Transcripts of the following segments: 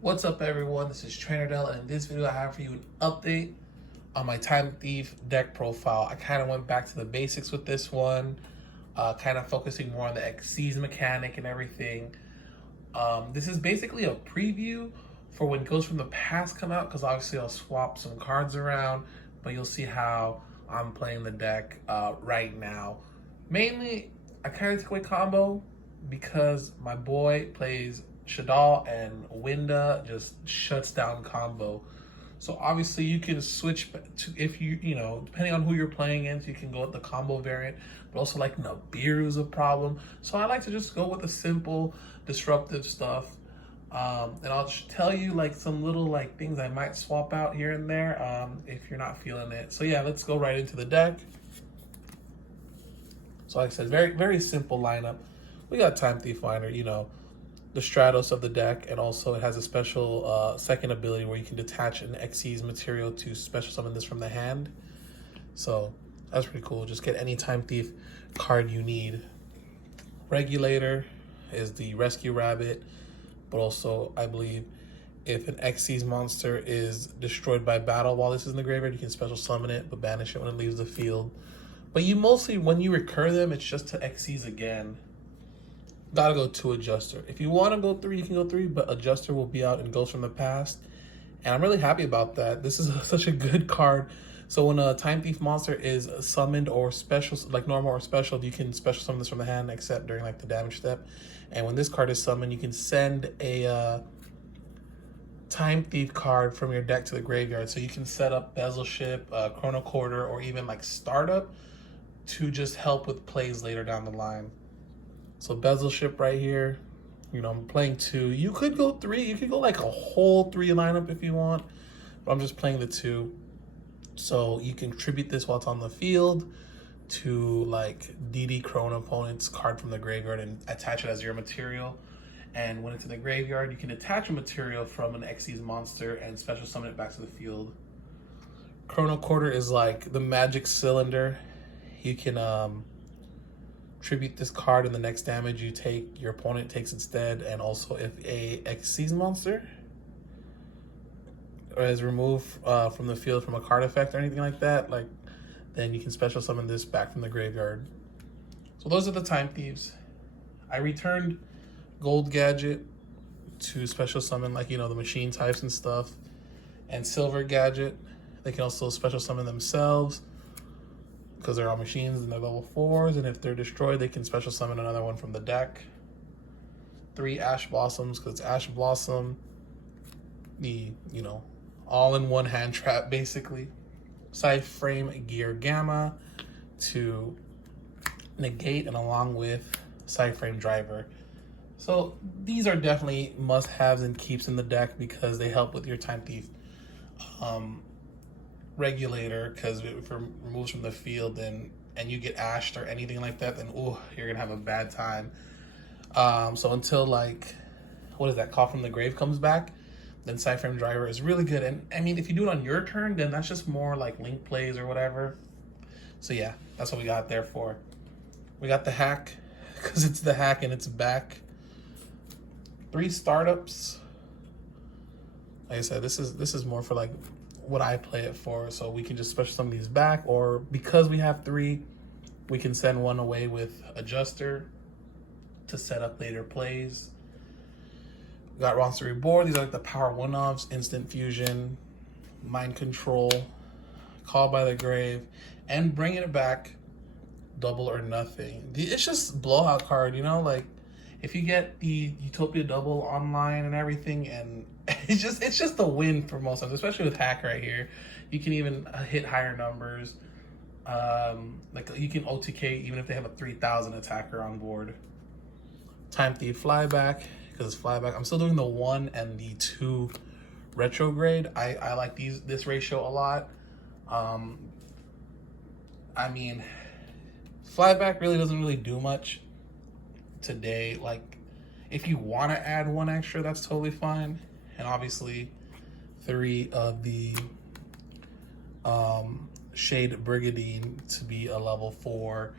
What's up, everyone? This is Trainer Dell, and in this video I have for you an update on my Time Thief deck profile. I kind of went back to the basics with this one, kind of focusing more on the XC's mechanic and everything. This is basically a preview for when Ghosts from the Past come out, because obviously I'll swap some cards around, but you'll see how I'm playing the deck right now. Mainly, I kind of took away combo because my boy plays Shadal and Winda just shuts down combo. So obviously you can switch to, if you know, depending on who you're playing against, you can go with the combo variant, but also like Nibiru's a problem. So I like to just go with the simple disruptive stuff. And I'll tell you like some little like things I might swap out here and there if you're not feeling it. So yeah, let's go right into the deck. So like I said, very simple lineup. We got Time Thief Finder, you know, the Stratos of the deck, and also it has a special second ability where you can detach an Xyz material to special summon this from the hand. So that's pretty cool. Just get any Time Thief card you need. Regulator is the Rescue Rabbit, but also I believe if an Xyz monster is destroyed by battle while this is in the graveyard, you can special summon it, but banish it when it leaves the field. But you mostly, when you recur them, it's just to Xyz again. Gotta go 2 Adjuster. If you want to go 3, you can go 3, but Adjuster will be out in Ghosts from the Past. And I'm really happy about that. This is such a good card. So when a Time Thief monster is summoned or special, like normal or special, you can special summon this from the hand, except during like the damage step. And when this card is summoned, you can send a Time Thief card from your deck to the graveyard. So you can set up Bezel Ship, Chrono Quarter, or even like Startup to just help with plays later down the line. So Bezel Ship right here, you know, I'm playing 2. You could go 3. You could go like a whole 3 lineup if you want, but I'm just playing the 2. So you can tribute this while it's on the field to like DD Crone opponent's card from the graveyard and attach it as your material. And when it's in the graveyard, you can attach a material from an Xyz monster and special summon it back to the field. Chrono Quarter is like the magic cylinder. You can tribute this card, and the next damage you take, your opponent takes instead. And also if a Xyz monster is removed from the field from a card effect or anything like that, like, then you can special summon this back from the graveyard. So those are the Time Thieves. I returned Gold Gadget to special summon, like, you know, the machine types and stuff, and Silver Gadget. They can also special summon themselves because they're all machines and they're level 4s, and if they're destroyed, they can special summon another one from the deck. 3 Ash Blossoms because it's Ash Blossom, the, you know, all-in-one hand trap basically. Side Frame Gear Gamma to negate, and along with Side Frame Driver. So these are definitely must-haves and keeps in the deck because they help with your Time Thief Regulator, because if it removes from the field, then and you get ashed or anything like that, then oh, you're gonna have a bad time. So until like, what is that, Call from the Grave comes back, then Sideframe Driver is really good. And I mean, if you do it on your turn, then that's just more like link plays or whatever. So yeah, that's what we got there for. We got the hack because it's the hack and it's back. 3 startups. Like I said, this is more for like what I play it for, so we can just special some of these back, or because we have 3, we can send 1 away with Adjuster to set up later plays. We got Monster Reborn. These are like the power 1-offs: Instant Fusion, Mind Control, Call by the Grave, and Bringing It Back, Double or Nothing. It's just blowout card, you know, like if you get the Utopia double online and everything, and it's just a win for most of them, especially with hack right here. You can even hit higher numbers. Like you can OTK even if they have a 3,000 attacker on board. Time Thief Flyback because it's flyback. I'm still doing the 1 and the 2 retrograde. I like this ratio a lot. I mean, flyback really doesn't really do much today. Like if you want to add 1 extra, that's totally fine. And obviously 3 of the Shade Brigadine to be a level 4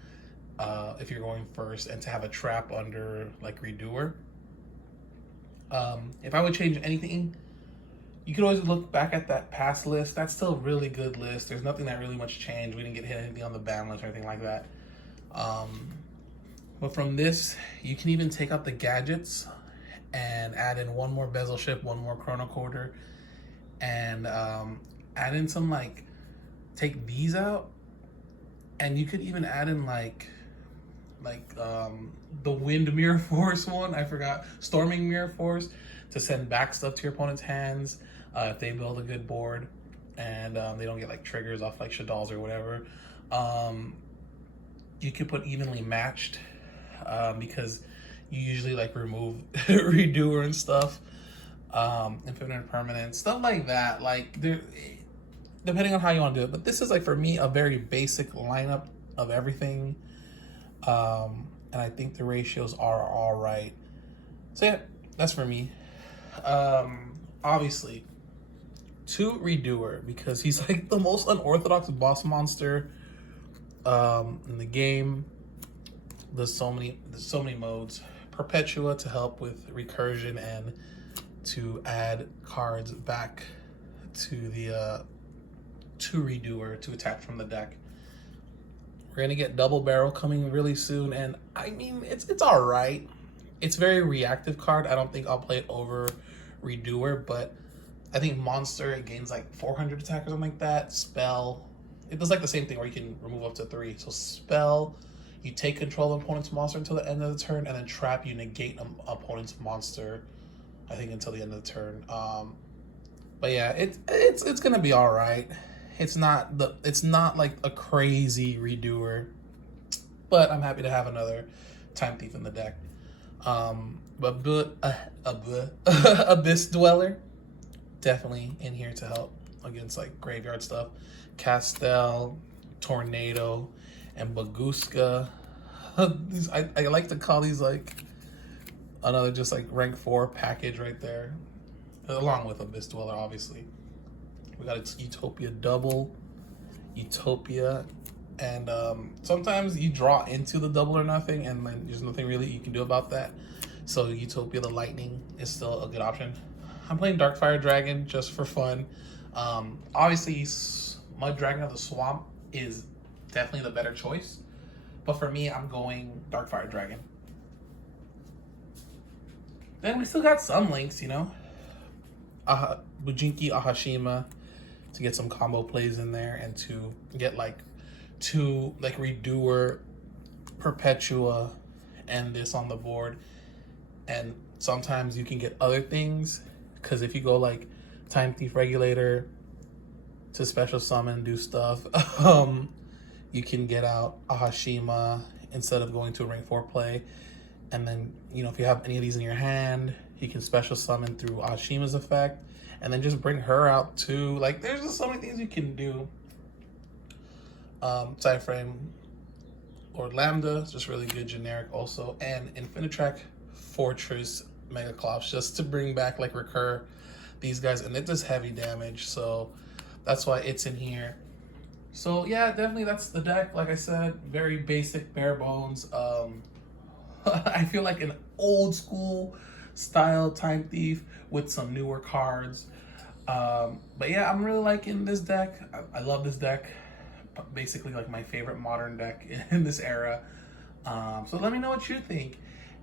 if you're going first, and to have a trap under like Redoer. If I would change anything, you could always look back at that past list. That's still a really good list. There's nothing that really much changed. We didn't get hit anything on the ban list or anything like that. But from this, you can even take out the gadgets and add in one more bezel ship, one more chronocorder, and add in some like, take these out, and you could even add in like the wind mirror force one. I forgot, storming mirror force, to send back stuff to your opponent's hands if they build a good board and they don't get like triggers off like Shadal's or whatever. You could put evenly matched because you usually like remove redoer and stuff, infinite permanent stuff like that. Like there, depending on how you want to do it. But this is like for me a very basic lineup of everything, and I think the ratios are all right. So yeah, that's for me. Obviously, 2 redoer because he's like the most unorthodox boss monster in the game. There's so many modes. Perpetua to help with recursion and to add cards back to the to redoer to attach from the deck. We're gonna get double barrel coming really soon, and I mean it's all right. It's very reactive card. I don't think I'll play it over redoer, but I think monster, it gains like 400 attack or something like that. Spell, it does like the same thing where you can remove up to 3. So spell, you take control of opponent's monster until the end of the turn, and then trap, you negate opponent's monster, I think until the end of the turn. But yeah, it's gonna be all right. It's not like a crazy redoer, but I'm happy to have another Time Thief in the deck. But Abyss Dweller, definitely in here to help against like graveyard stuff. Castel, Tornado, and Baguska. I like to call these like another just like rank 4 package right there, along with Abyss Dweller, obviously. We got its Utopia double, Utopia, and sometimes you draw into the double or nothing, and then there's nothing really you can do about that. So Utopia the Lightning is still a good option. I'm playing Darkfire Dragon just for fun. Obviously, Mud Dragon of the Swamp is definitely the better choice, but for me, I'm going Darkfire Dragon. Then we still got some links, you know. Bujinki Ahashima to get some combo plays in there, and to get like 2 like redoer, Perpetua, and this on the board. And sometimes you can get other things, because if you go like Time Thief Regulator to special summon, do stuff, you can get out Ahashima instead of going to a rank 4 play. And then, you know, if you have any of these in your hand, you can special summon through Ahashima's effect, and then just bring her out too. Like, there's just so many things you can do. Sideframe Lord Lambda is just really good generic also, and Infinitrack Fortress Megaclops just to bring back like recur these guys, and it does heavy damage, so that's why it's in here. So yeah, definitely that's the deck. Like I said, very basic, bare bones. I feel like an old school style Time Thief with some newer cards. But yeah, I'm really liking this deck. I love this deck. Basically like my favorite modern deck in this era. So let me know what you think.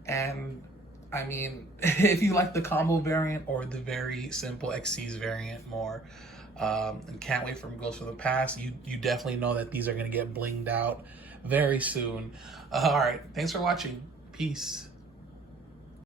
And I mean, if you like the combo variant or the very simple Xyz variant more, and can't wait for Ghosts from the Past, you definitely know that these are going to get blinged out very soon. All right, thanks for watching. Peace.